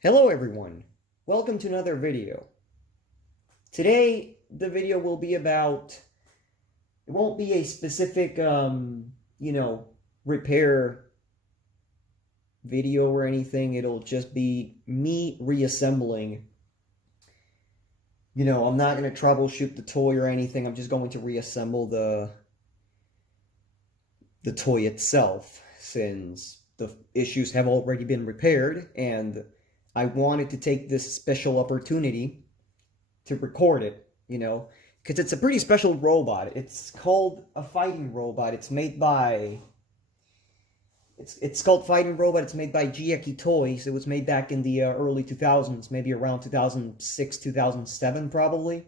Hello everyone, welcome to another video. Today the video will be about, it won't be a specific, repair video or anything. It'll just be me reassembling. I'm not going to troubleshoot the toy or anything. I'm just going to reassemble the toy itself, since the issues have already been repaired, and I wanted to take this special opportunity to record it, because it's a pretty special robot. It's called a fighting robot. It's made by... It's called Fighting Robot. It's made by JIAQI Toys. It was made back in the early 2000s, maybe around 2006, 2007 probably.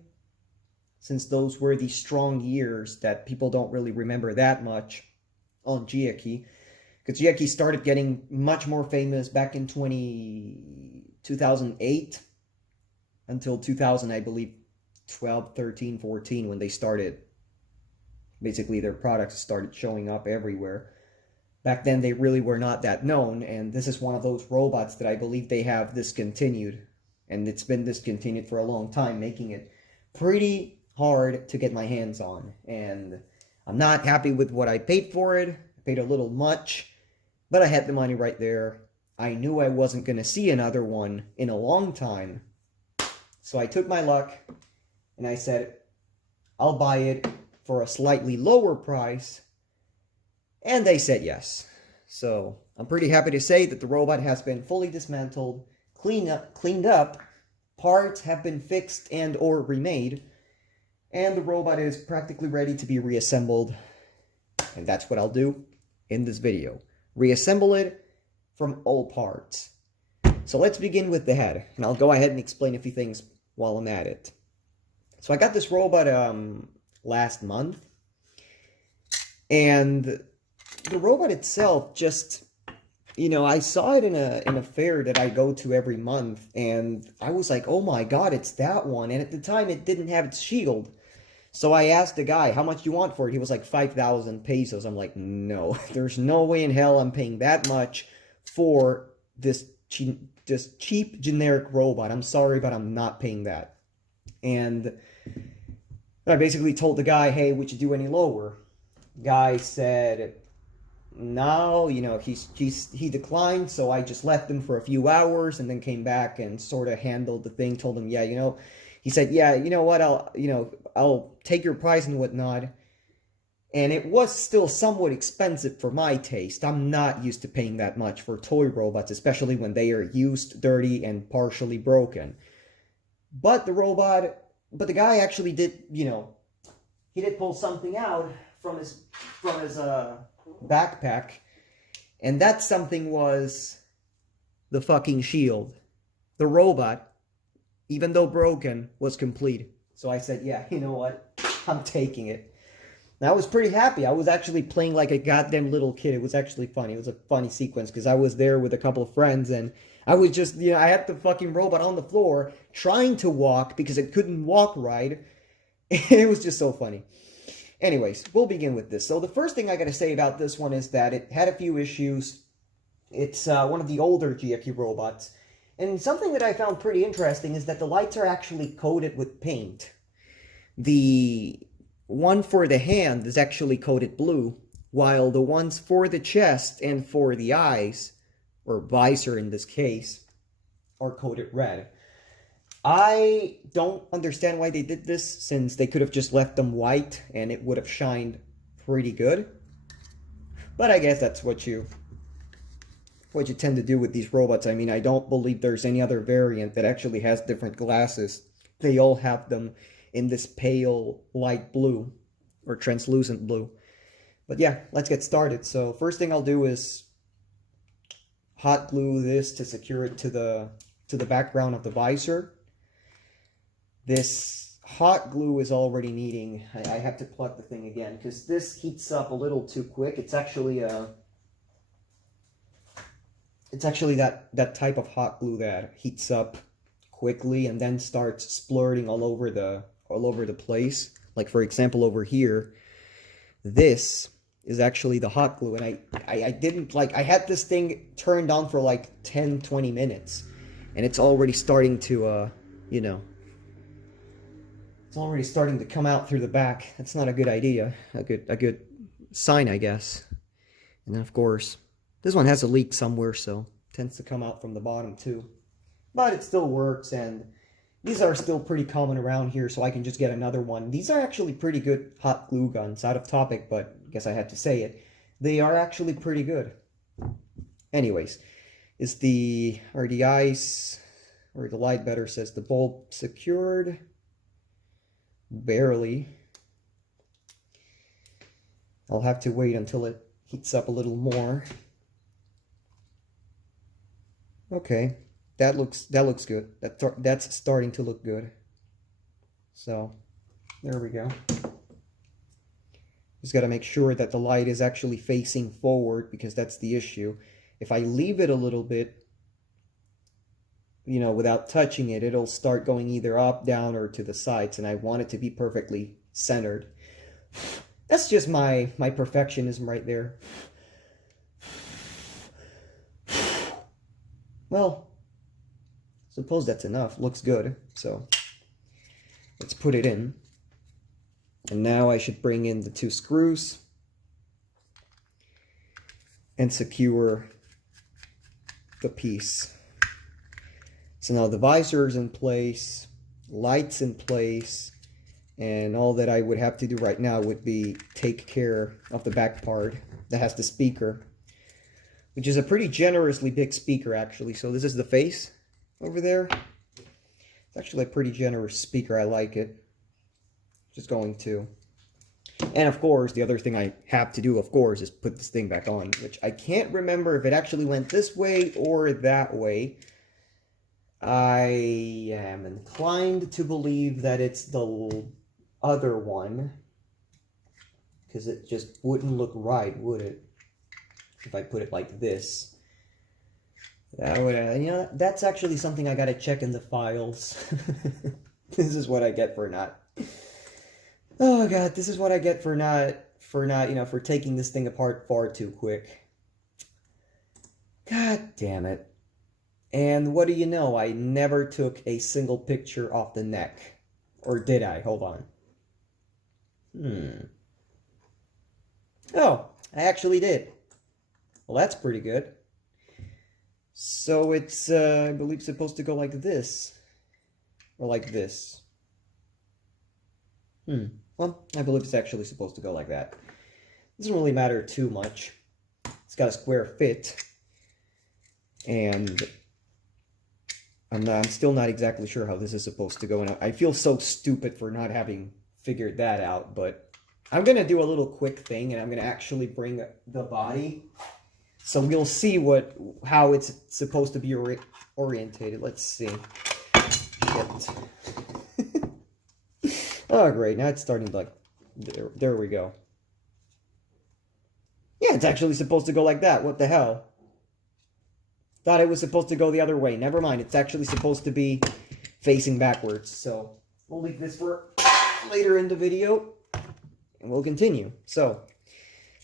Since those were the strong years that people don't really remember that much on JIAQI. Because JIAQI started getting much more famous back in 2008 until 2000, I believe, 12, 13, 14, when they started, basically their products started showing up everywhere. Back then they really were not that known, and this is one of those robots that I believe they have discontinued, and it's been discontinued for a long time, making it pretty hard to get my hands on. And I'm not happy with what I paid for it. I paid a little much, but I had the money right there. I knew I wasn't going to see another one in a long time. So I took my luck and I said, I'll buy it for a slightly lower price. And they said yes. So I'm pretty happy to say that the robot has been fully dismantled, cleaned up, parts have been fixed and or remade, and the robot is practically ready to be reassembled. And that's what I'll do in this video. Reassemble it from all parts. So let's begin with the head, and I'll go ahead and explain a few things while I'm at it. So I got this robot last month, and the robot itself just, I saw it in a fair that I go to every month, and I was like, oh my god, it's that one. And at the time it didn't have its shield. So I asked the guy, how much do you want for it? He was like 5,000 pesos. I'm like, no, there's no way in hell I'm paying that much for this cheap generic robot. I'm sorry, but I'm not paying that. And I basically told the guy, hey, would you do any lower? Guy said no, he declined. So I just left him for a few hours and then came back and sort of handled the thing. Told him, yeah, he said, yeah, you know what, I'll take your price and whatnot. And it was still somewhat expensive for my taste. I'm not used to paying that much for toy robots, especially when they are used, dirty, and partially broken. But the guy actually did, he did pull something out from his backpack, and that something was the fucking shield. The robot, even though broken, was complete. So I said, yeah, you know what? I'm taking it. And I was pretty happy. I was actually playing like a goddamn little kid. It was actually funny. It was a funny sequence because I was there with a couple of friends, and I was just, I had the fucking robot on the floor trying to walk because it couldn't walk right. It was just so funny. Anyways, we'll begin with this. So the first thing I gotta say about this one is that it had a few issues. It's one of the older JIAQI robots. And something that I found pretty interesting is that the lights are actually coated with paint. The one for the hand is actually coated blue, while the ones for the chest and for the eyes, or visor in this case, are coated red. I don't understand why they did this, since they could have just left them white and it would have shined pretty good. But I guess that's what you tend to do with these robots. I mean, I don't believe there's any other variant that actually has different glasses. They all have them in this pale light blue or translucent blue. But yeah, let's get started. So first thing I'll do is hot glue this to secure it to the background of the visor. This hot glue is already needing, I have to plug the thing again because this heats up a little too quick. It's actually that type of hot glue that heats up quickly and then starts splurting all over the place. Like for example over here, this is actually the hot glue, and I didn't, I had this thing turned on for like 10-20 minutes, and it's already starting to, you know, it's already starting to come out through the back. That's not a good idea. A good sign, I guess. And then, of course, this one has a leak somewhere, so it tends to come out from the bottom too. But it still works, and these are still pretty common around here, so I can just get another one. These are actually pretty good hot glue guns. Out of topic, but I guess I had to say it. They are actually pretty good. Anyways, are the ice, or the light better, says the bulb secured? Barely. I'll have to wait until it heats up a little more. Okay. That looks good. That's starting to look good. So, there we go. Just got to make sure that the light is actually facing forward, because that's the issue. If I leave it a little bit, you know, without touching it, it'll start going either up, down, or to the sides, and I want it to be perfectly centered. That's just my perfectionism right there. Well, suppose that's enough. Looks good. So let's put it in. And now I should bring in the 2 screws and secure the piece. So now the visor is in place, lights in place, and all that I would have to do right now would be take care of the back part that has the speaker, which is a pretty generously big speaker actually. So this is the face over there. It's actually a pretty generous speaker. I like it. Just going to. And of course, the other thing I have to do, of course, is put this thing back on, which I can't remember if it actually went this way or that way. I am inclined to believe that it's the other one, because it just wouldn't look right, would it? If I put it like this. That would, you know, that's actually something I gotta check in the files. This is what I get for not. Oh god, this is what I get for not, you know, for taking this thing apart far too quick. God damn it. And what do you know? I never took a single picture off the neck. Or did I? Hold on. Oh, I actually did. Well, that's pretty good. So it's, I believe, supposed to go like this. Or like this. Well, I believe it's actually supposed to go like that. Doesn't really matter too much. It's got a square fit. And I'm still not exactly sure how this is supposed to go. And I feel so stupid for not having figured that out. But I'm going to do a little quick thing. And I'm going to actually bring the body. So we'll see how it's supposed to be orientated. Let's see. Shit. Oh, great. Now it's starting to, like, there we go. Yeah, it's actually supposed to go like that. What the hell? Thought it was supposed to go the other way. Never mind. It's actually supposed to be facing backwards. So we'll leave this for later in the video. And we'll continue. So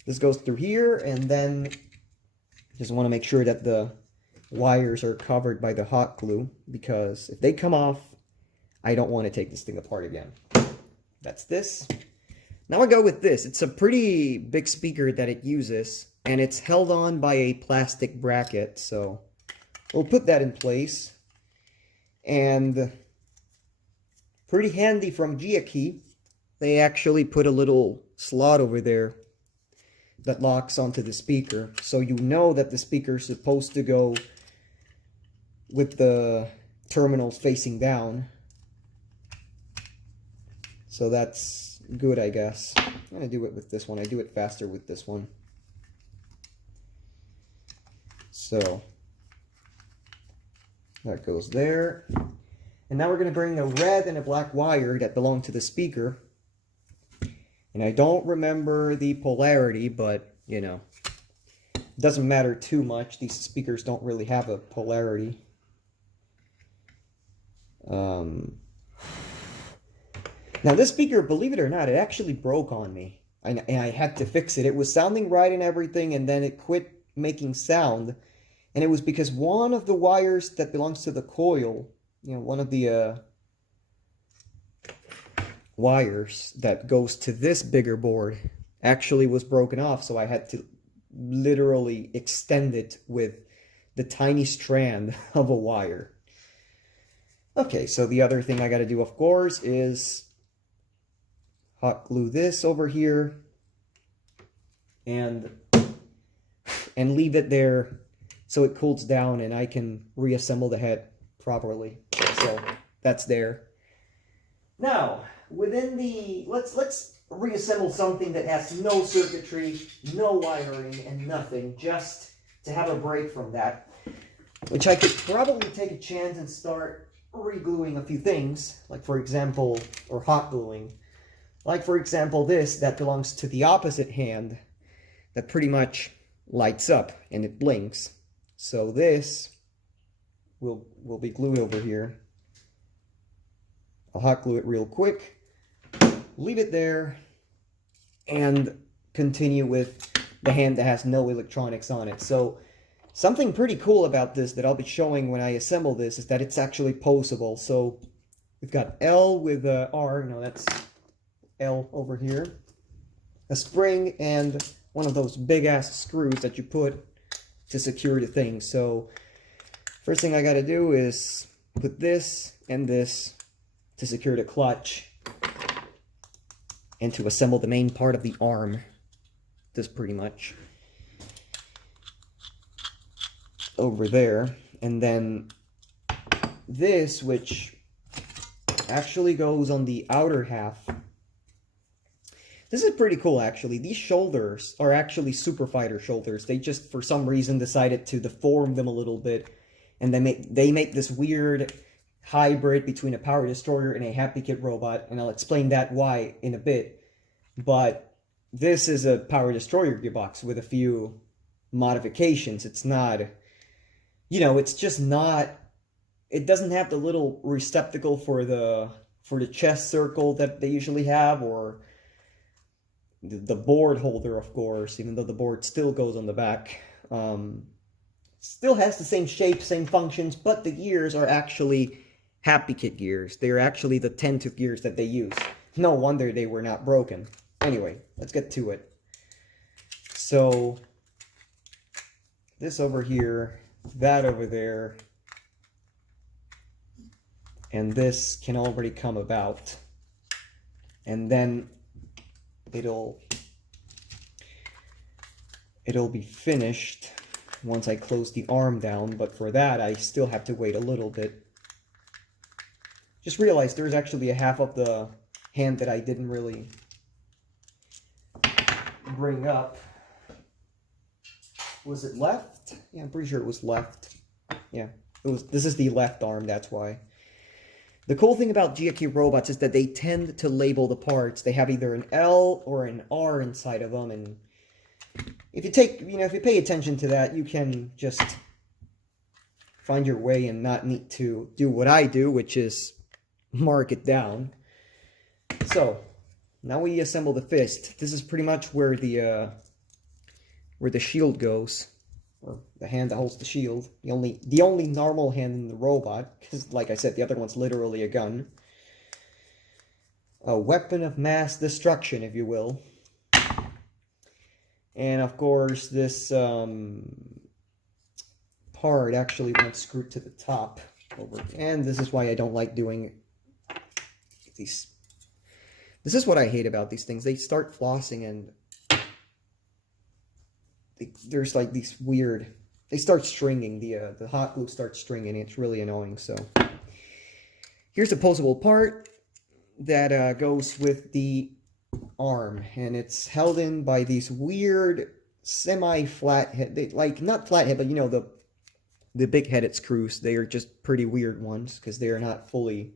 this goes through here. And then just want to make sure that the wires are covered by the hot glue. Because if they come off, I don't want to take this thing apart again. That's this. Now I go with this. It's a pretty big speaker that it uses, and it's held on by a plastic bracket, so we'll put that in place. And pretty handy from JIAQI, they actually put a little slot over there that locks onto the speaker, so you know that the speaker is supposed to go with the terminals facing down. So that's good, I guess. I'm going to do it with this one. I do it faster with this one. So that goes there. And now we're going to bring a red and a black wire that belong to the speaker. And I don't remember the polarity, but, you know, it doesn't matter too much. These speakers don't really have a polarity. Now this speaker, believe it or not, it actually broke on me. And I had to fix it. It was sounding right and everything, and then it quit making sound. And it was because one of the wires that belongs to the coil, you know, one of the wires that goes to this bigger board actually was broken off, so I had to literally extend it with the tiny strand of a wire. Okay, so the other thing I got to do, of course, is hot glue this over here and leave it there so it cools down and I can reassemble the head properly. So that's there. Now, within the let's reassemble something that has no circuitry, no wiring, and nothing, just to have a break from that, which I could probably take a chance and start re-gluing a few things, like for example, or hot gluing, like for example this that belongs to the opposite hand that pretty much lights up and it blinks. So this will be glued over here. I'll hot glue it real quick, leave it there, and continue with the hand that has no electronics on it. So something pretty cool about this that I'll be showing when I assemble this is that it's actually poseable. So we've got L with R, no, that's L over here, a spring, and one of those big-ass screws that you put to secure the thing. So first thing I got to do is put this and this to secure the clutch and to assemble the main part of the arm. This pretty much over there, and then this, which actually goes on the outer half. This is pretty cool, actually. These shoulders are actually Super Fighter shoulders. They just, for some reason, decided to deform them a little bit, and they make this weird hybrid between a Power Destroyer and a Happy Kid robot, and I'll explain that why in a bit. But this is a Power Destroyer gearbox with a few modifications. It's not, you know, it's just not, it doesn't have the little receptacle for the chest circle that they usually have, or the board holder, of course, even though the board still goes on the back. Still has the same shape, same functions, but the gears are actually Happy Kid gears. They are actually the 10-tooth gears that they use. No wonder they were not broken. Anyway, let's get to it. So this over here, that over there, and this can already come about. And then it'll be finished once I close the arm down, but for that I still have to wait a little bit. Just realized there's actually a half of the hand that I didn't really bring up. Was it left? Yeah, I'm pretty sure it was left. Yeah, it was. This is the left arm, that's why. The cool thing about JIAQI robots is that they tend to label the parts. They have either an L or an R inside of them, and if you pay attention to that, you can just find your way and not need to do what I do, which is mark it down. So now we assemble the fist. This is pretty much where the shield goes, or the hand that holds the shield. The only normal hand in the robot, because like I said, the other one's literally a gun. A weapon of mass destruction, if you will. And of course, this part actually went screwed to the top over, and this is why I don't like doing these. This is what I hate about these things. They start flossing and there's like these weird, they start stringing, the hot glue starts stringing. It's really annoying. So here's a poseable part that goes with the arm, and it's held in by these weird semi-flat head, like not flat head, but you know, the big headed screws. They are just pretty weird ones because they are not fully,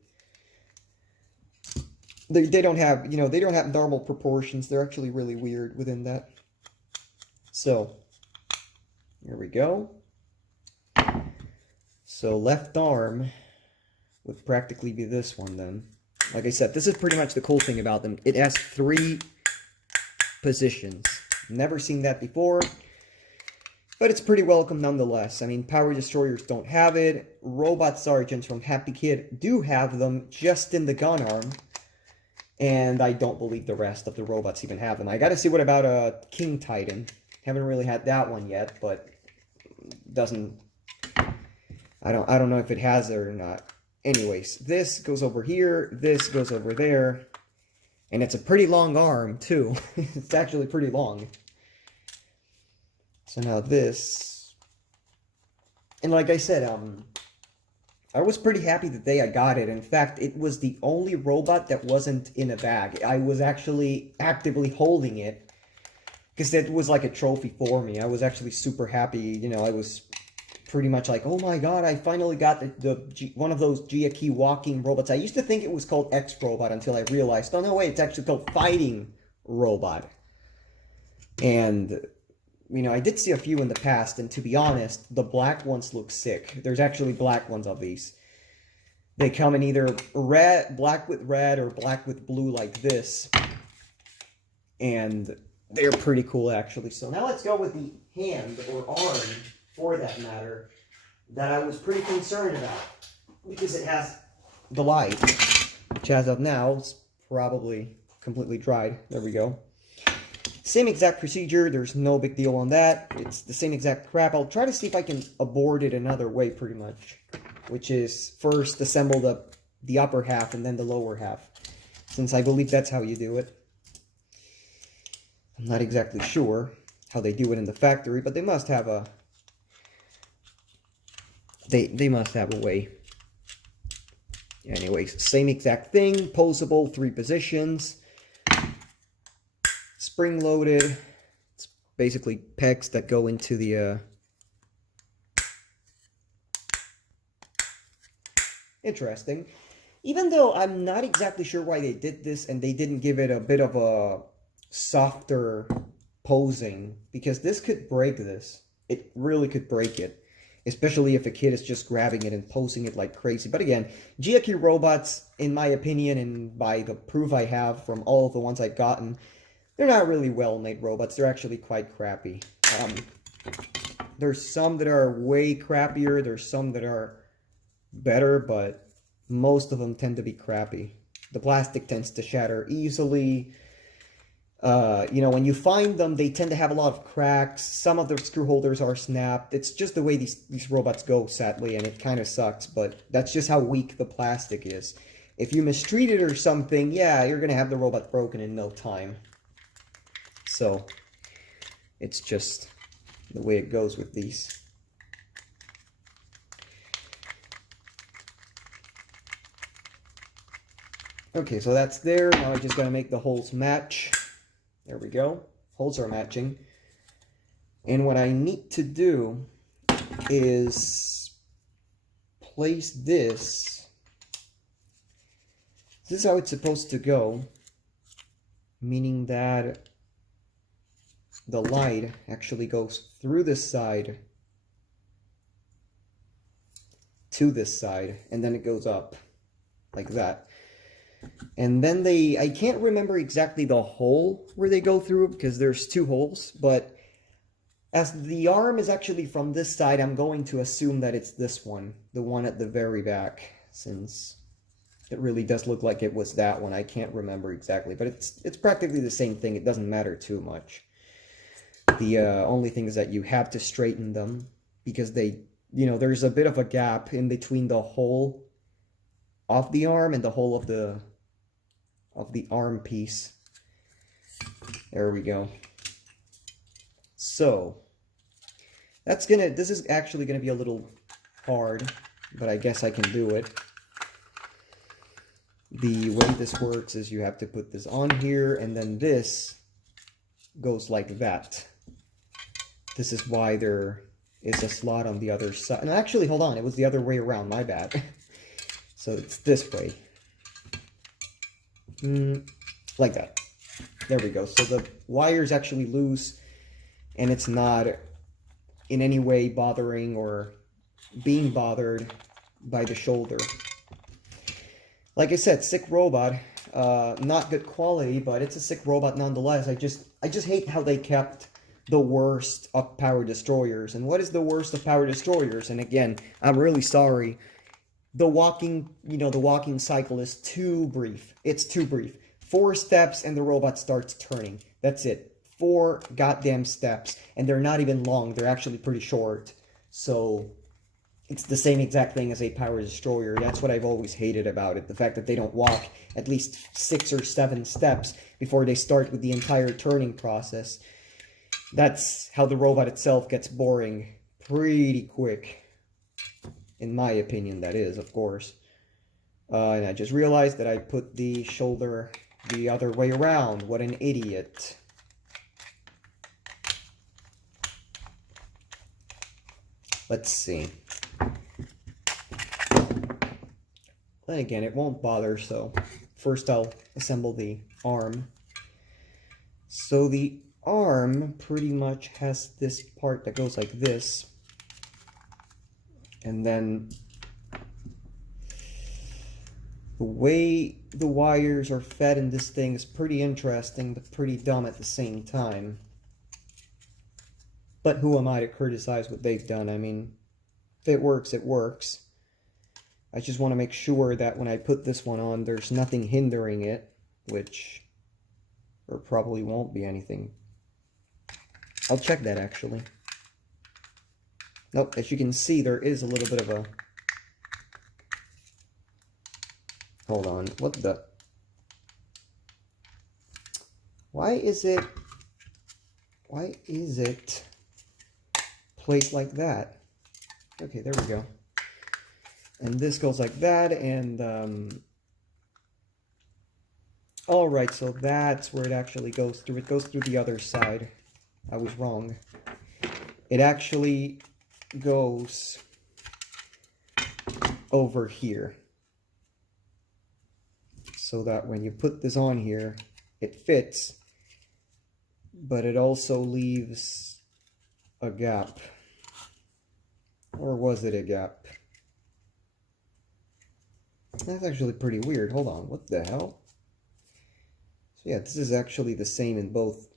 they don't have, you know, they don't have normal proportions. They're actually really weird within that. So here we go. So left arm would practically be this one then. Like I said, this is pretty much the cool thing about them. It has 3 positions. Never seen that before. But it's pretty welcome nonetheless. I mean, Power Destroyers don't have it. Robot Sergeants from Happy Kid do have them just in the gun arm. And I don't believe the rest of the robots even have them. I gotta see what about a King Titan. Haven't really had that one yet, but doesn't... I don't know if it has it or not. Anyways, this goes over here, this goes over there. And it's a pretty long arm, too. It's actually pretty long. So now this... And like I said, I was pretty happy the day I got it. In fact, it was the only robot that wasn't in a bag. I was actually actively holding it, because it was like a trophy for me. I was actually super happy. You know, I was pretty much like, oh my god, I finally got one of those JIAQI walking robots. I used to think it was called X-Robot until I realized, oh no, wait, it's actually called Fighting Robot. And... you know, I did see a few in the past, and to be honest, the black ones look sick. There's actually black ones of these. They come in either black with red, or black with blue like this. And they're pretty cool, actually. So now let's go with the hand, or arm, for that matter, that I was pretty concerned about. Because it has the light, which as of now, is probably completely dried. There we go. Same exact procedure, there's no big deal on that. It's the same exact crap. I'll try to see if I can abort it another way, pretty much. Which is first assemble the upper half and then the lower half. Since I believe that's how you do it. I'm not exactly sure how they do it in the factory, but they must have a... They must have a way. Anyways, same exact thing. Posable, 3 positions. Spring-loaded. It's basically pegs that go into the... Interesting. Even though I'm not exactly sure why they did this and they didn't give it a bit of a softer posing, because this could break this. It really could break it. Especially if a kid is just grabbing it and posing it like crazy. But again, JIAQI robots, in my opinion, and by the proof I have from all of the ones I've gotten, they're not really well-made robots. They're actually quite crappy. There's some that are way crappier. There's some that are better, but most of them tend to be crappy. The plastic tends to shatter easily. You know, when you find them, they tend to have a lot of cracks. Some of the screw holders are snapped. It's just the way these robots go, sadly, and it kind of sucks, but that's just how weak the plastic is. If you mistreat it or something, yeah, you're going to have the robot broken in no time. So, it's just the way it goes with these. Okay, so that's there. Now I just gotta make the holes match. There we go. Holes are matching. And what I need to do is place this. This is how it's supposed to go. Meaning that the light actually goes through this side to this side, and then it goes up like that. And then I can't remember exactly the hole where they go through, because there's 2 holes, but as the arm is actually from this side, I'm going to assume that it's this one, the one at the very back, since it really does look like it was that one. I can't remember exactly, but it's practically the same thing. It doesn't matter too much. The only thing is that you have to straighten them, because they, you know, there's a bit of a gap in between the hole of the arm and the hole of the arm piece. There we go. So this is actually gonna be a little hard, but I guess I can do it. The way this works is you have to put this on here, and then this goes like that. This is why there is a slot on the other side. And actually, hold on, it was the other way around, my bad. So it's this way. Like that. There we go. So the wire's actually loose, and it's not in any way bothering or being bothered by the shoulder. Like I said, sick robot. Not good quality, but it's a sick robot nonetheless. I just hate how they kept the worst of power destroyers. And what is the worst of power destroyers? And again, I'm really sorry. The walking cycle is too brief. It's too brief. 4 steps and the robot starts turning. That's it. 4 goddamn steps. And they're not even long. They're actually pretty short. So it's the same exact thing as a power destroyer. That's what I've always hated about it. The fact that they don't walk at least 6 or 7 steps before they start with the entire turning process. That's how the robot itself gets boring pretty quick. In my opinion, that is, of course. And I just realized that I put the shoulder the other way around. What an idiot. Let's see. Then again, it won't bother, so first I'll assemble the arm. So the arm pretty much has this part that goes like this. And then the way the wires are fed in this thing is pretty interesting, but pretty dumb at the same time. But who am I to criticize what they've done? I mean, if it works, it works. I just want to make sure that when I put this one on, there's nothing hindering it, which there probably won't be anything. I'll check that, actually. Nope, as you can see, there is a little bit of a... Hold on, what the... Why is it placed like that? Okay, there we go. And this goes like that, and alright, so that's where it actually goes through. It goes through the other side. I was wrong. It actually goes over here. So that when you put this on here, it fits, but it also leaves a gap. Or was it a gap? That's actually pretty weird. Hold on, what the hell? So yeah, this is actually the same in both.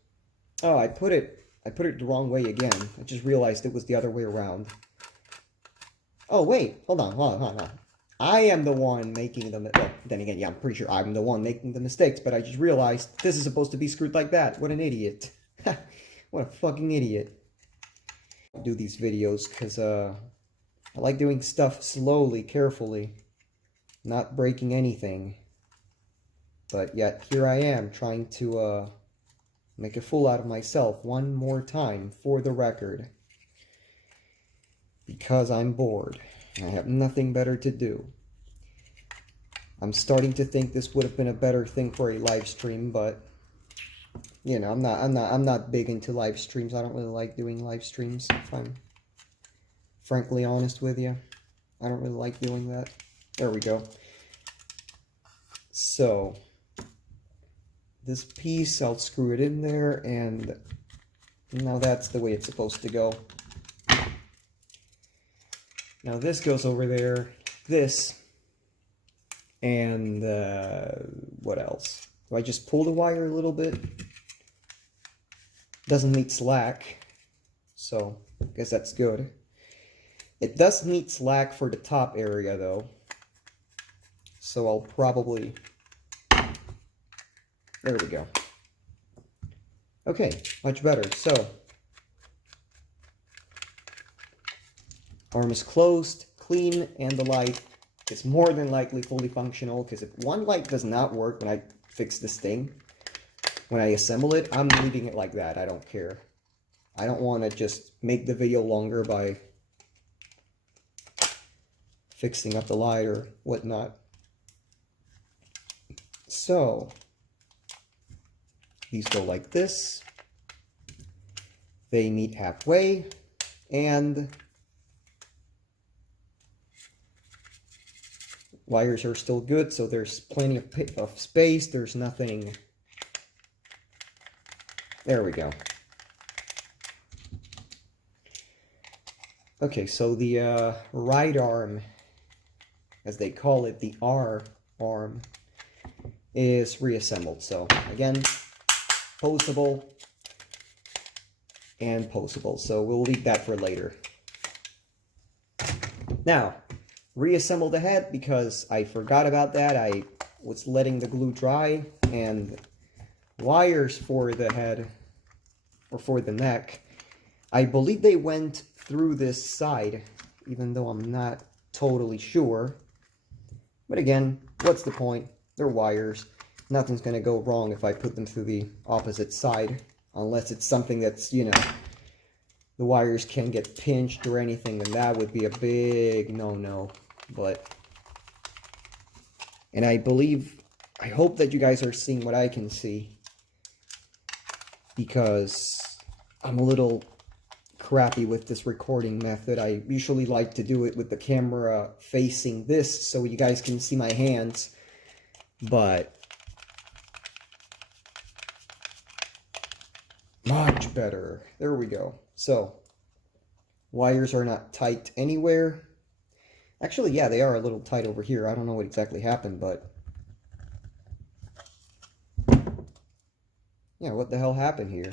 Oh, I put it the wrong way again. I just realized it was the other way around. Oh wait, hold on. I am the one making them. Well, then again, yeah, I'm pretty sure I'm the one making the mistakes, but I just realized this is supposed to be screwed like that. What an idiot. What a fucking idiot. I do these videos because I like doing stuff slowly, carefully. Not breaking anything, but yet here I am trying to make a fool out of myself one more time for the record, because I'm bored. I have nothing better to do. I'm starting to think this would have been a better thing for a live stream, but you know, I'm not big into live streams. I don't really like doing live streams, if I'm frankly honest with you. I don't really like doing that. There we go. So, this piece, I'll screw it in there, and now that's the way it's supposed to go. Now this goes over there, this, and what else? Do I just pull the wire a little bit? Doesn't need slack, so I guess that's good. It does need slack for the top area though. So I'll probably... There we go. Okay, much better. So, arm is closed, clean, and the light is more than likely fully functional, because if one light does not work when I fix this thing, when I assemble it, I'm leaving it like that. I don't care. I don't want to just make the video longer by fixing up the light or whatnot. So, these go like this. They meet halfway, and wires are still good, so there's plenty of space. There's nothing. There we go. Okay, so the right arm, as they call it, the R arm, is reassembled. So again, posable, and postable, so we'll leave that for later. Now, reassemble the head because I forgot about that. I was letting the glue dry, and wires for the head, or for the neck, I believe they went through this side, even though I'm not totally sure. But again, what's the point? They're wires. Nothing's going to go wrong if I put them through the opposite side, unless it's something that's, you know, the wires can get pinched or anything, then that would be a big no-no. But, and I hope that you guys are seeing what I can see, because I'm a little crappy with this recording method. I usually like to do it with the camera facing this so you guys can see my hands, but much better. There we go. So, wires are not tight anywhere. Actually, yeah, they are a little tight over here. I don't know what exactly happened, but yeah, what the hell happened here?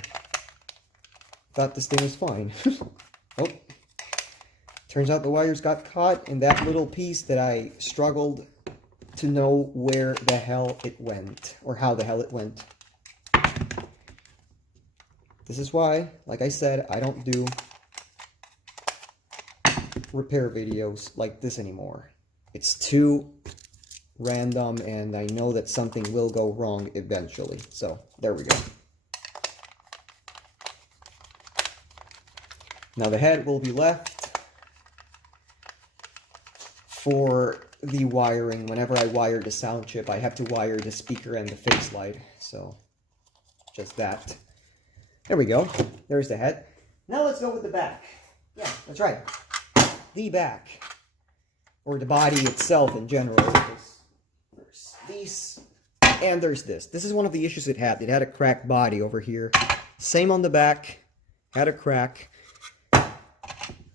Thought this thing was fine. Oh, turns out the wires got caught in that little piece that I struggled to know where the hell it went, or how the hell it went. This is why, like I said, I don't do repair videos like this anymore. It's too random, and I know that something will go wrong eventually. So, there we go. Now the head will be left for the wiring. Whenever I wire the sound chip, I have to wire the speaker and the face light. So, just that. There we go. There's the head. Now let's go with the back. Yeah, that's right. The back. Or the body itself in general. There's these, and there's this. This is one of the issues it had. It had a cracked body over here. Same on the back. Had a crack.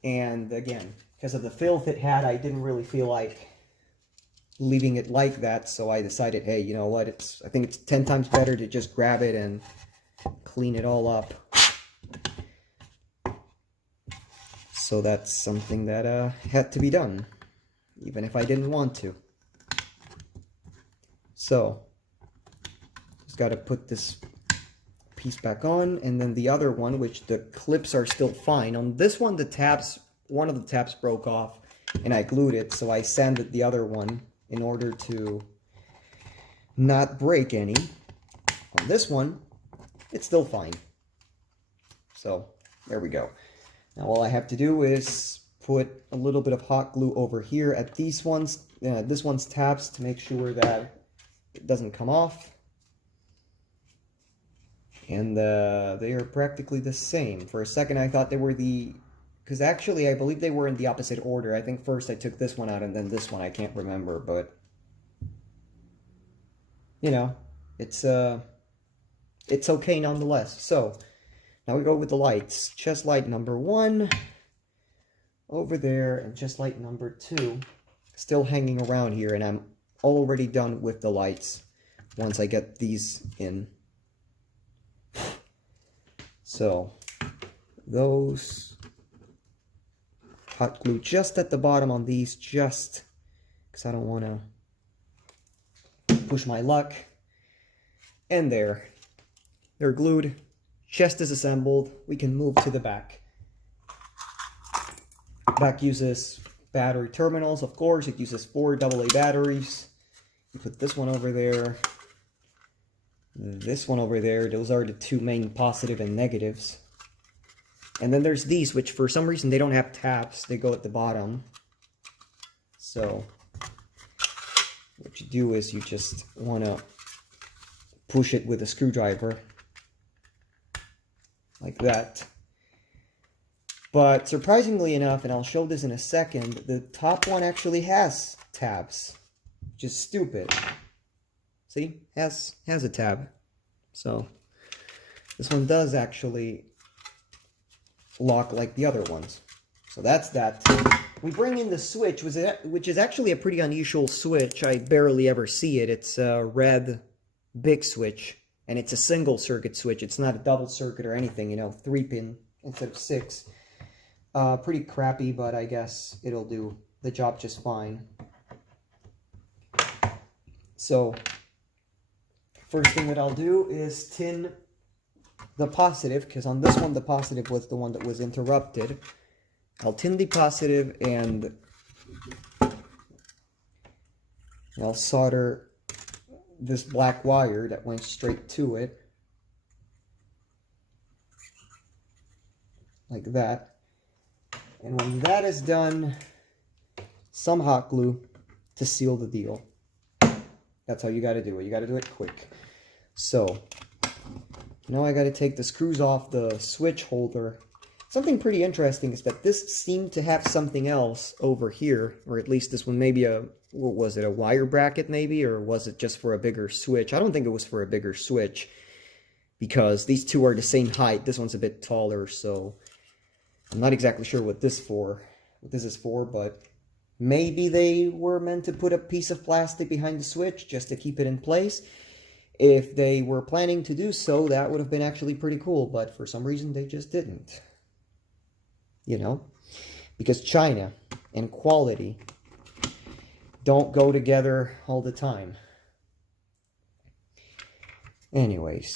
And again, because of the filth it had, I didn't really feel like leaving it like that. So I decided, hey, you know what? I think it's 10 times better to just grab it and clean it all up. So that's something that had to be done, even if I didn't want to. So, just got to put this piece back on, and then the other one, which the clips are still fine. On this one, one of the tabs broke off, and I glued it, so I sanded the other one in order to not break any. On this one, it's still fine. So, there we go. Now all I have to do is put a little bit of hot glue over here at this one's tabs to make sure that it doesn't come off. And they are practically the same. For a second I thought they were because actually I believe they were in the opposite order. I think first I took this one out and then this one. I can't remember, but you know, it's okay nonetheless. So now we go with the lights. Chest light number 1 over there, and chest light number 2 still hanging around here, and I'm already done with the lights once I get these in. So those hot glue just at the bottom on these, just because I don't want to push my luck. And there, they're glued. Chest is assembled. We can move to the back. Back uses battery terminals, of course. It uses 4 AA batteries. You put this one over there, this one over there. Those are the 2 main positive and negatives. And then there's these, which for some reason they don't have tabs. They go at the bottom. So what you do is you just want to push it with a screwdriver. Like that. But surprisingly enough, and I'll show this in a second, the top one actually has tabs, which is stupid. See, has a tab. So this one does actually lock like the other ones. So that's that. We bring in the switch, which is actually a pretty unusual switch. I barely ever see it. It's a red big switch. And it's a single circuit switch. It's not a double circuit or anything, you know, 3-pin instead of 6. Pretty crappy, but I guess it'll do the job just fine. So, first thing that I'll do is tin the positive, because on this one the positive was the one that was interrupted. I'll tin the positive and I'll solder this black wire that went straight to it. Like that. And when that is done, some hot glue to seal the deal. That's how you gotta do it. You gotta do it quick. So, now I gotta take the screws off the switch holder. Something pretty interesting is that this seemed to have something else over here, or at least this one, maybe a, what was it, a wire bracket maybe, or was it just for a bigger switch? I don't think it was for a bigger switch, because these two are the same height. This one's a bit taller, so I'm not exactly sure what this is for, but maybe they were meant to put a piece of plastic behind the switch just to keep it in place. If they were planning to do so, that would have been actually pretty cool, but for some reason they just didn't. You know? Because China and quality don't go together all the time. Anyways,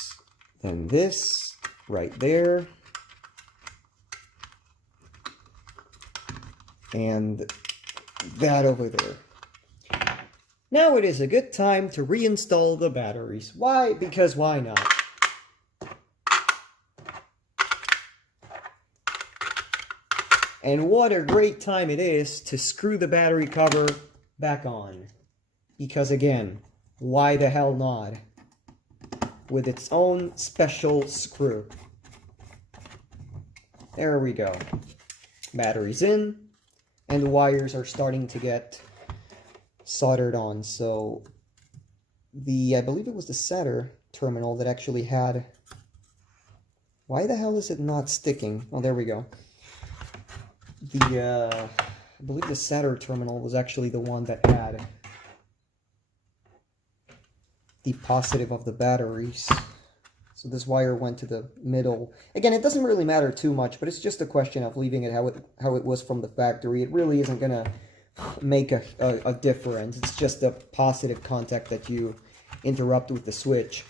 then this right there. And that over there. Now it is a good time to reinstall the batteries. Why? Because why not? And what a great time it is to screw the battery cover back on. Because again, why the hell not? With its own special screw. There we go. Batteries in, and the wires are starting to get soldered on. So I believe it was the setter terminal that actually had, why the hell is it not sticking? Oh, there we go. I believe the setter terminal was actually the one that had the positive of the batteries. So this wire went to the middle. Again, it doesn't really matter too much, but it's just a question of leaving it how it was from the factory. It really isn't gonna make a difference. It's just a positive contact that you interrupt with the switch,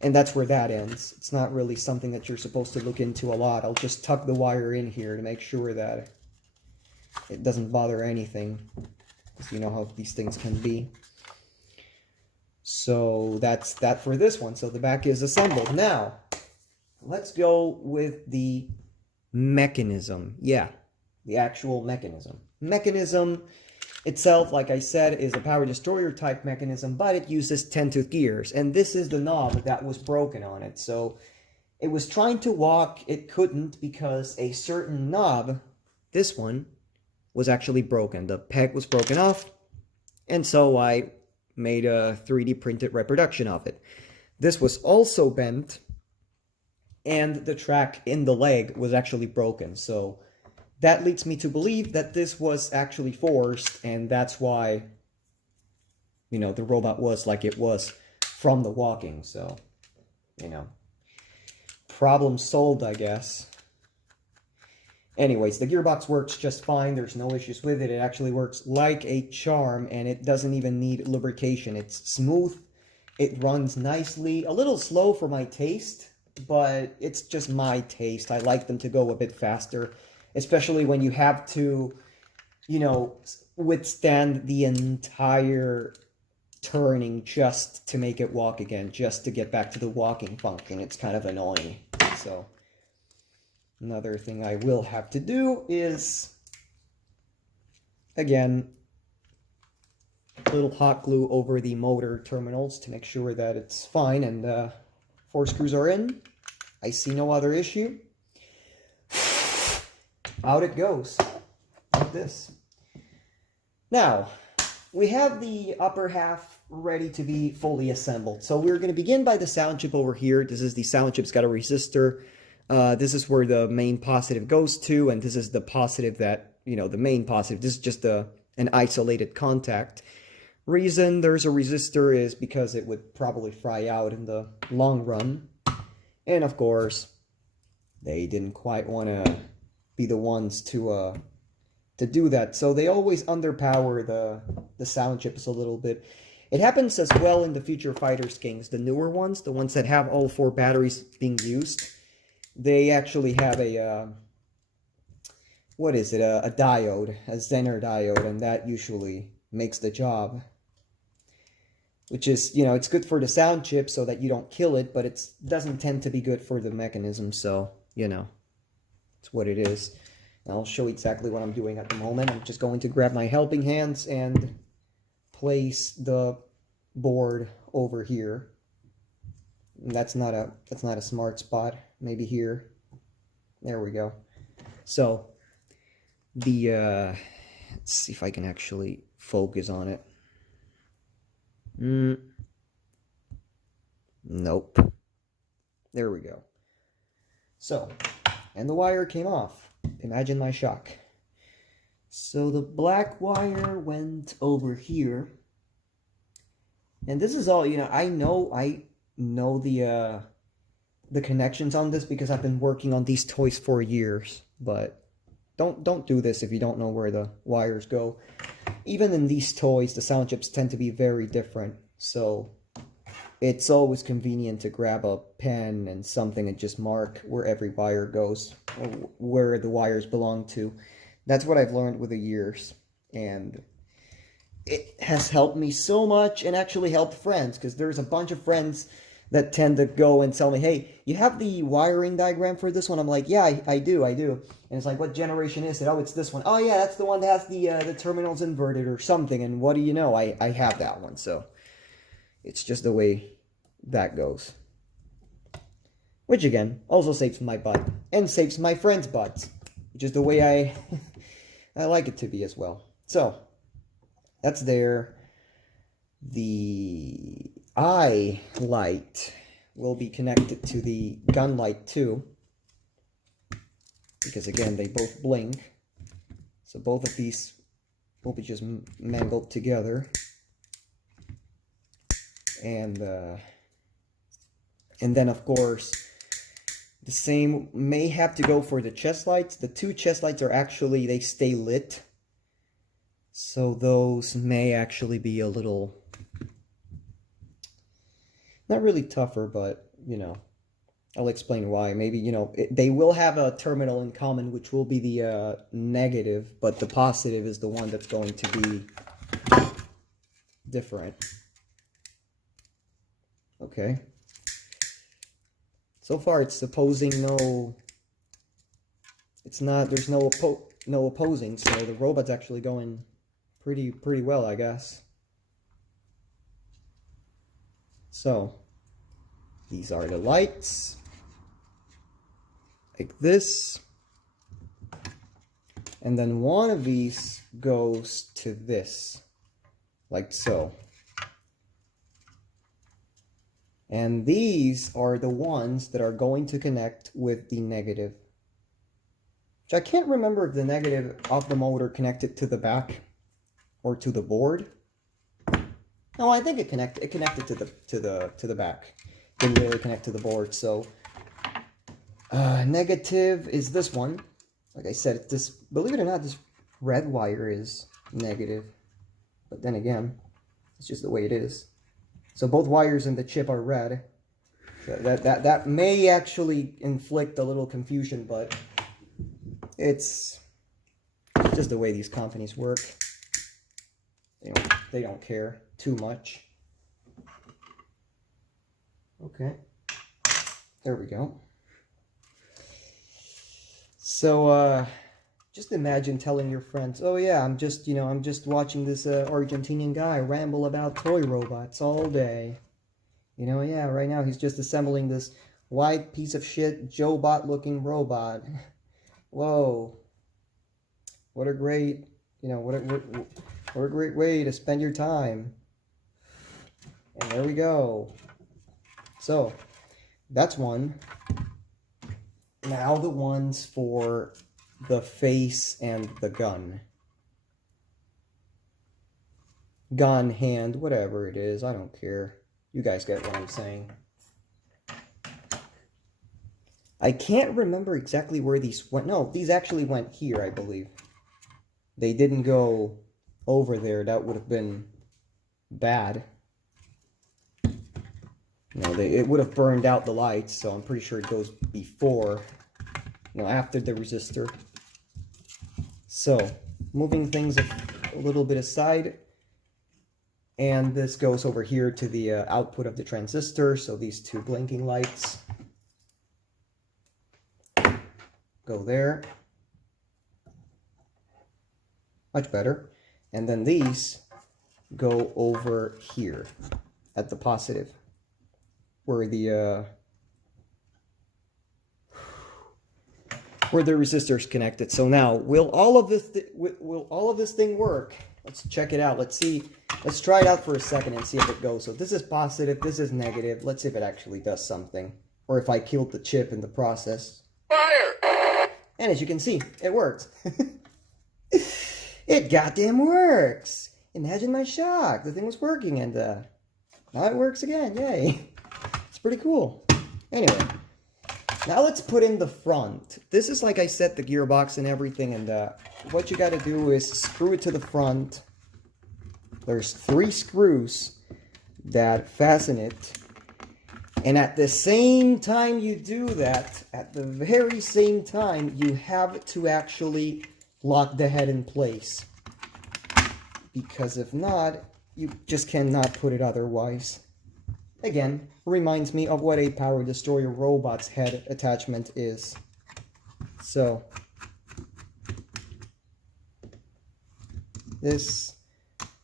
and that's where that ends. It's not really something that you're supposed to look into a lot. I'll just tuck the wire in here to make sure that it doesn't bother anything, because you know how these things can be. So that's that for this one. So the back is assembled. Now, let's go with the mechanism. Yeah, the actual mechanism. Mechanism itself, like I said, is a power destroyer type mechanism, but it uses 10-tooth gears. And this is the knob that was broken on it. So it was trying to walk, it couldn't, because a certain knob, this one, was actually broken. The peg was broken off, and so I made a 3D printed reproduction of it. This was also bent, and the track in the leg was actually broken. So that leads me to believe that this was actually forced, and that's why, you know, the robot was like it was from the walking. So, you know, problem solved, I guess. Anyways, the gearbox works just fine. There's no issues with it. It actually works like a charm, and it doesn't even need lubrication. It's smooth. It runs nicely. A little slow for my taste, but it's just my taste. I like them to go a bit faster, especially when you have to, you know, withstand the entire turning just to make it walk again, just to get back to the walking function. It's kind of annoying. So another thing I will have to do is, again, a little hot glue over the motor terminals to make sure that it's fine, and 4 screws are in. I see no other issue. Out it goes, like this. Now, we have the upper half ready to be fully assembled. So we're going to begin by the sound chip over here. This is the sound chip. It's got a resistor. This is where the main positive goes to, and this is the positive that, you know, the main positive. This is just an isolated contact. Reason there's a resistor is because it would probably fry out in the long run. And of course, they didn't quite want to be the ones to do that. So they always underpower the sound chips a little bit. It happens as well in the Future Fighters games, the newer ones, the ones that have all 4 batteries being used. They actually have a what is it? A diode, a Zener diode, and that usually makes the job. Which is, you know, it's good for the sound chip so that you don't kill it, but it doesn't tend to be good for the mechanism, so, you know, it's what it is. And I'll show exactly what I'm doing at the moment. I'm just going to grab my helping hands and place the board over here. And that's not a smart spot. Maybe here. There we go. So the let's see if I can actually focus on it. Nope. There we go. So, and the wire came off. Imagine my shock. So the black wire went over here. And this is all, you know, I know the connections on this because I've been working on these toys for years, but don't do this if you don't know where the wires go. Even in these toys, the sound chips tend to be very different, so it's always convenient to grab a pen and something and just mark where every wire goes, or where the wires belong to. That's what I've learned with the years, and it has helped me so much and actually helped friends, because there's a bunch of friends that tend to go and tell me, hey, you have the wiring diagram for this one? I'm like, yeah, I do. And it's like, what generation is it? Oh, it's this one. Oh, yeah, that's the one that has the terminals inverted or something. And what do you know? I have that one. So it's just the way that goes. Which, again, also saves my butt. And saves my friends' butts. Which is the way I like it to be as well. So that's there. The eye light will be connected to the gun light too, because again they both blink, so both of these will be just mangled together. And then of course the same may have to go for the chest lights. The 2 chest lights are actually, they stay lit, so those may actually be a little, not really tougher, but, you know, I'll explain why. Maybe, you know, they will have a terminal in common, which will be the negative, but the positive is the one that's going to be different. Okay. So far, it's opposing no... It's not... There's no opposing, so the robot's actually going pretty well, I guess. So, these are the lights, like this, and then one of these goes to this, like so. And these are the ones that are going to connect with the negative. Which I can't remember if the negative of the motor connected to the back or to the board. No, I think it connected to the back. Didn't really connect to the board. So negative is this one. Like I said, this, believe it or not, this red wire is negative. But then again, it's just the way it is. So both wires in the chip are red. So that may actually inflict a little confusion, but it's just the way these companies work. They don't care too much. Okay, there we go. So just imagine telling your friends, oh yeah, I'm just watching this Argentinian guy ramble about toy robots all day. Yeah, right now he's just assembling this white piece of shit Joe-bot looking robot. Whoa, what a great, what a great way to spend your time. And there we go. So that's one. Now the ones for the face and the gun. Gun, hand, whatever it is, I don't care. You guys get what I'm saying. I can't remember exactly where these went. No, these actually went here, I believe. They didn't go over there. That would have been bad. No, it would have burned out the lights, so I'm pretty sure it goes before, after the resistor. So, moving things a little bit aside, and this goes over here to the output of the transistor, so these two blinking lights go there. Much better. And then these go over here at the positive, where the resistor's connected. So now, will all of this thing work? Let's check it out. Let's see. Let's try it out for a second and see if it goes. So this is positive, this is negative. Let's see if it actually does something, or if I killed the chip in the process. Fire! And as you can see, it works. It goddamn works! Imagine my shock. The thing was working, and now it works again. Yay! It's pretty cool. Anyway, now let's put in the front. This is, like I said, the gearbox and everything, and what you gotta do is screw it to the front. There's 3 screws that fasten it, and at the same time you do that, at the very same time, you have to actually lock the head in place, because if not, you just cannot put it otherwise. Again, reminds me of what a Power Destroyer robot's head attachment is. So, this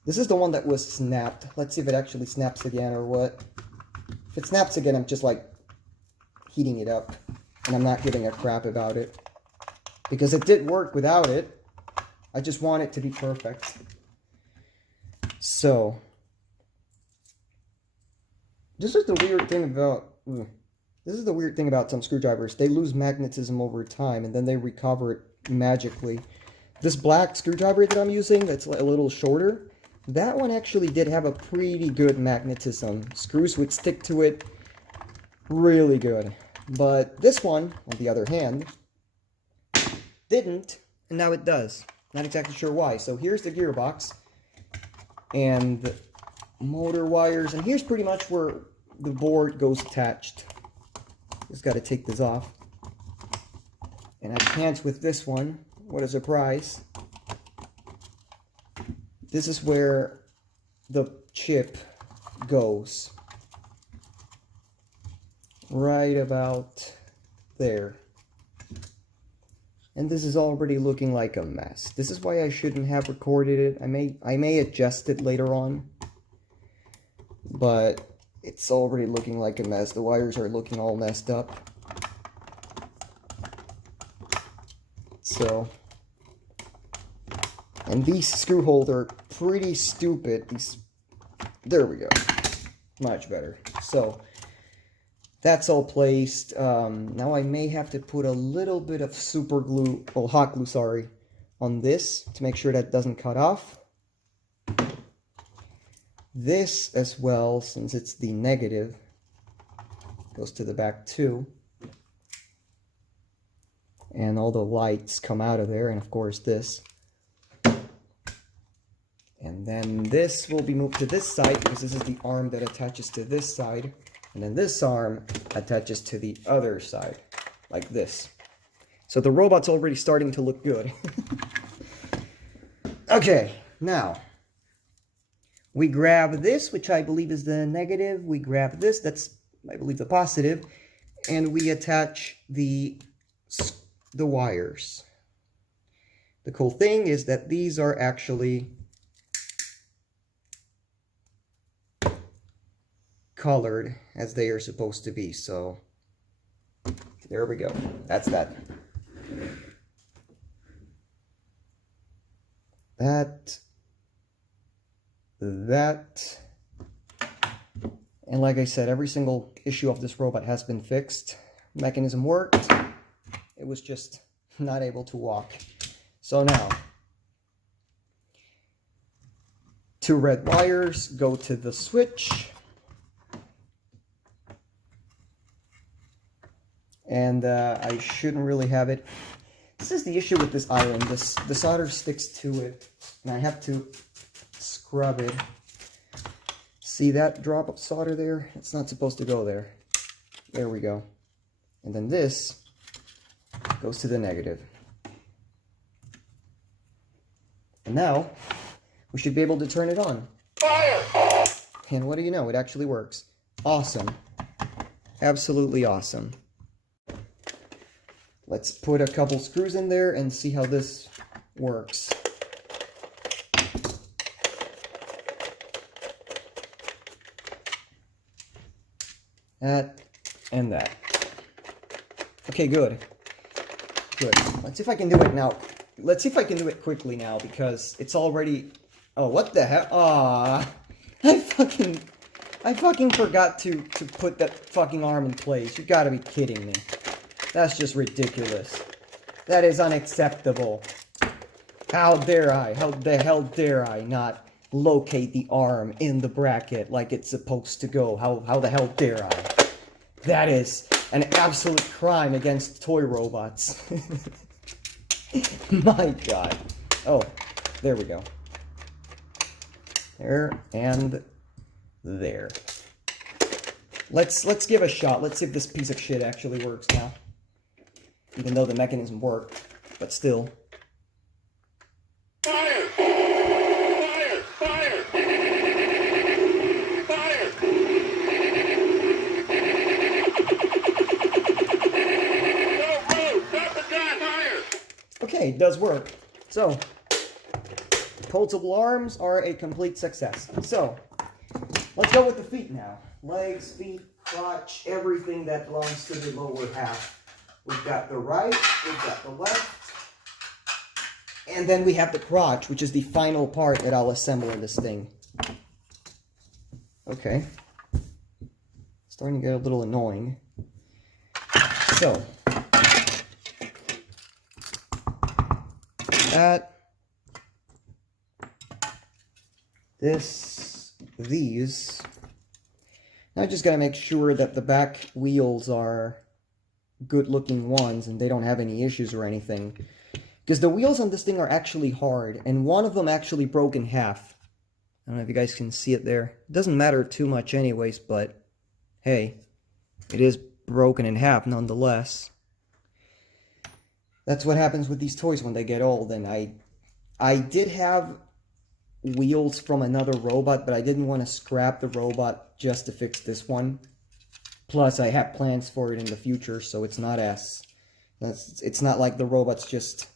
is the one that was snapped. Let's see if it actually snaps again or what. If it snaps again, I'm just like heating it up, and I'm not giving a crap about it, because it did work without it. I just want it to be perfect. So, this is the weird thing about some screwdrivers. They lose magnetism over time, and then they recover it magically. This black screwdriver that I'm using, that's a little shorter, that one actually did have a pretty good magnetism. Screws would stick to it really good. But this one, on the other hand, didn't, and now it does. Not exactly sure why. So here's the gearbox and motor wires, and here's pretty much where the board goes attached. Just got to take this off. And I can't with this one. What a surprise. This is where the chip goes. Right about there. And this is already looking like a mess. This is why I shouldn't have recorded it. I may adjust it later on. But it's already looking like a mess. The wires are looking all messed up. So, and these screw holes are pretty stupid. There we go. Much better. So, that's all placed. Now I may have to put a little bit of super glue, well, hot glue, sorry, on this to make sure that doesn't cut off. This as well, since it's the negative, goes to the back too. And all the lights come out of there, and of course this. And then this will be moved to this side, because this is the arm that attaches to this side. And then this arm attaches to the other side, like this. So the robot's already starting to look good. Okay, now, we grab this, which I believe is the negative. We grab this, that's, I believe, the positive. And we attach the wires. The cool thing is that these are actually colored as they are supposed to be. So there we go. That's that. That. And like I said, every single issue of this robot has been fixed. Mechanism worked. It was just not able to walk. So now, 2 red wires go to the switch. And I shouldn't really have it. This is the issue with this iron. The solder sticks to it, and I have to scrub it. See that drop of solder there? It's not supposed to go there. There we go. And then this goes to the negative. And now, we should be able to turn it on. Fire! And what do you know? It actually works. Awesome. Absolutely awesome. Let's put a couple screws in there and see how this works. That and that. Okay, good. Good. Let's see if I can do it now. Let's see if I can do it quickly now, because it's already... Oh, what the hell? Aw, I fucking forgot to put that fucking arm in place. You gotta be kidding me. That's just ridiculous. That is unacceptable. How dare I? How the hell dare I not locate the arm in the bracket like it's supposed to go? How the hell dare I? That is an absolute crime against toy robots. My god. Oh, there we go. There and there. Let's give a shot. Let's see if this piece of shit actually works now. Even though the mechanism worked, but still. Fire! Fire! Fire! Fire! No, stop the gun! Fire! Okay, it does work. So, pulsable arms are a complete success. So, let's go with the feet now. Legs, feet, crotch, everything that belongs to the lower half. We've got the right, we've got the left, and then we have the crotch, which is the final part that I'll assemble in this thing. Okay. Starting to get a little annoying. So, that, this, these. Now I just gotta make sure that the back wheels are good looking ones and they don't have any issues or anything, because the wheels on this thing are actually hard, and one of them actually broke in half. I don't know if you guys can see it there. It doesn't matter too much anyways, but hey, it is broken in half nonetheless. That's what happens with these toys when they get old. And I did have wheels from another robot, but I didn't want to scrap the robot just to fix this one. Plus, I have plans for it in the future, so it's not it's not like the robot's just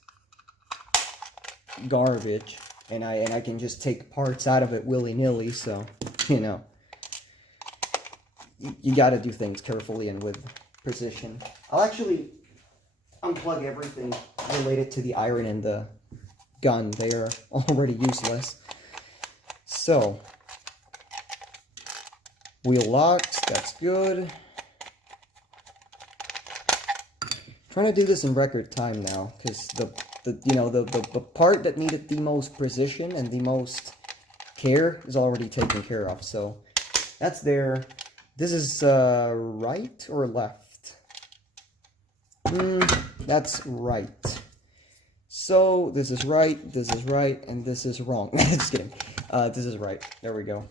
garbage, and I can just take parts out of it willy-nilly. So, you know, you got to do things carefully and with precision. I'll actually unplug everything related to the iron and the gun. They are already useless. So, wheel locks, that's good. Trying to do this in record time now, because the part that needed the most precision and the most care is already taken care of. So that's there. This is right or left? That's right. So this is right, and this is wrong. Just kidding. This is right. There we go.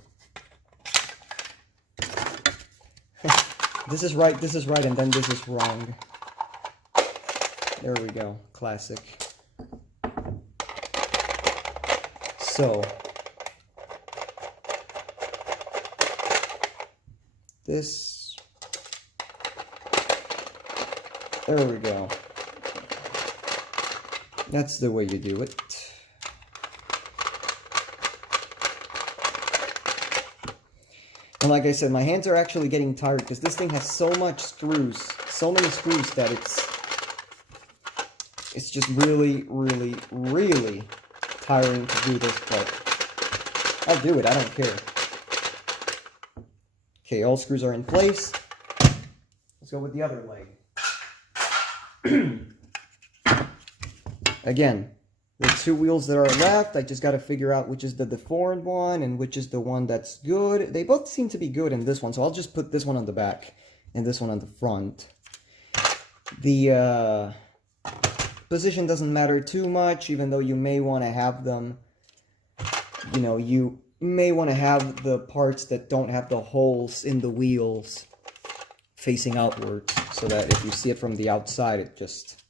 This is right, and then this is wrong. There we go. Classic. So, this, there we go. That's the way you do it. And like I said, my hands are actually getting tired because this thing has so many screws that it's just really, really, really tiring to do this, but I'll do it, I don't care. Okay, all screws are in place. Let's go with the other leg. Again, the two wheels that are left, I just got to figure out which is the deformed one and which is the one that's good. They both seem to be good in this one, so I'll just put this one on the back and this one on the front. The position doesn't matter too much, even though you may want to have them, you know, you may want to have the parts that don't have the holes in the wheels facing outwards, so that if you see it from the outside, it just,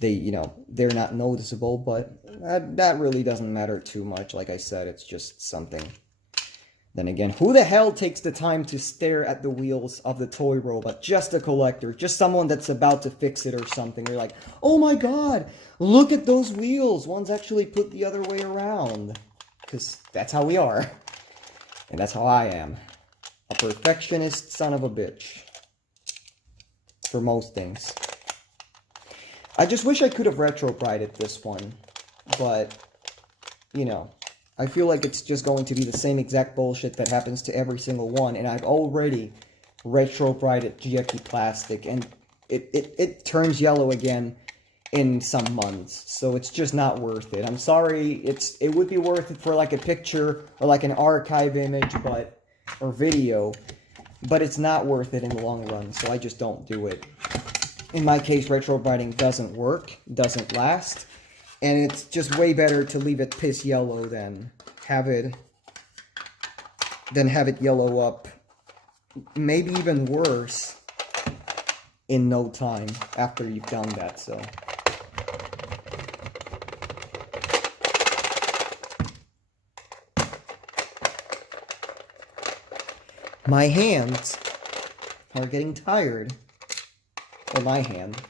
they're not noticeable, but that really doesn't matter too much. Like I said, it's just something. Then again, who the hell takes the time to stare at the wheels of the toy robot? Just a collector, just someone that's about to fix it or something. They're like, oh my god, look at those wheels. One's actually put the other way around. Because that's how we are. And that's how I am. A perfectionist son of a bitch. For most things. I just wish I could have retro-prided this one. But, you know, I feel like it's just going to be the same exact bullshit that happens to every single one, and I've already retro-prided JIAQI plastic, and it turns yellow again in some months, so it's just not worth it. I'm sorry, it would be worth it for like a picture, or like an archive image, or video, but it's not worth it in the long run, so I just don't do it. In my case, retro-priding doesn't work, doesn't last, and it's just way better to leave it piss yellow than have it yellow up, maybe even worse, in no time after you've done that, so. My hands are getting tired. Well, my hand.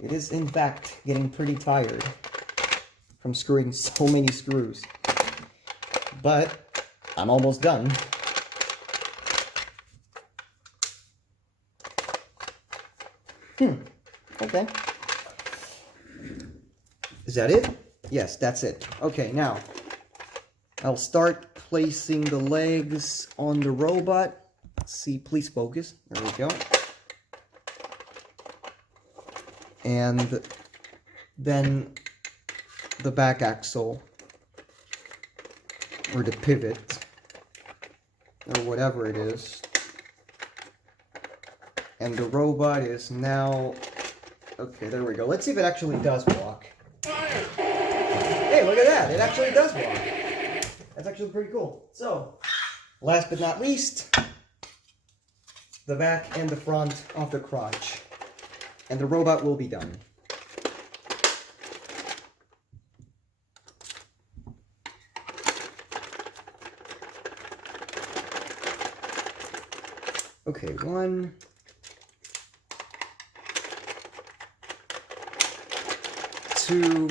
It is, in fact, getting pretty tired from screwing so many screws. But I'm almost done. Okay. Is that it? Yes, that's it. Okay, now I'll start placing the legs on the robot. Let's see, please focus. There we go. And then the back axle, or the pivot, or whatever it is. And the robot is now, okay, there we go. Let's see if it actually does walk. Hey, look at that, it actually does walk. That's actually pretty cool. So, last but not least, the back and the front of the crotch. And the robot will be done. Okay, 1, 2,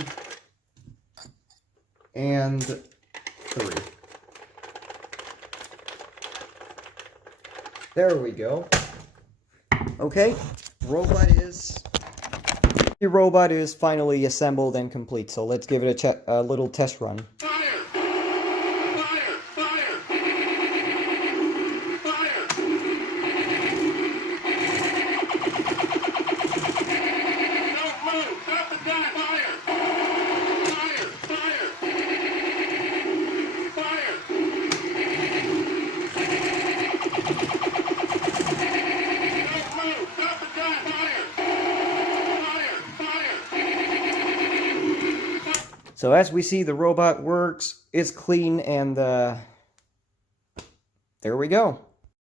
and 3. There we go. Okay, the robot is finally assembled and complete, so let's give it a little test run. So as we see, the robot works, is clean, and there we go.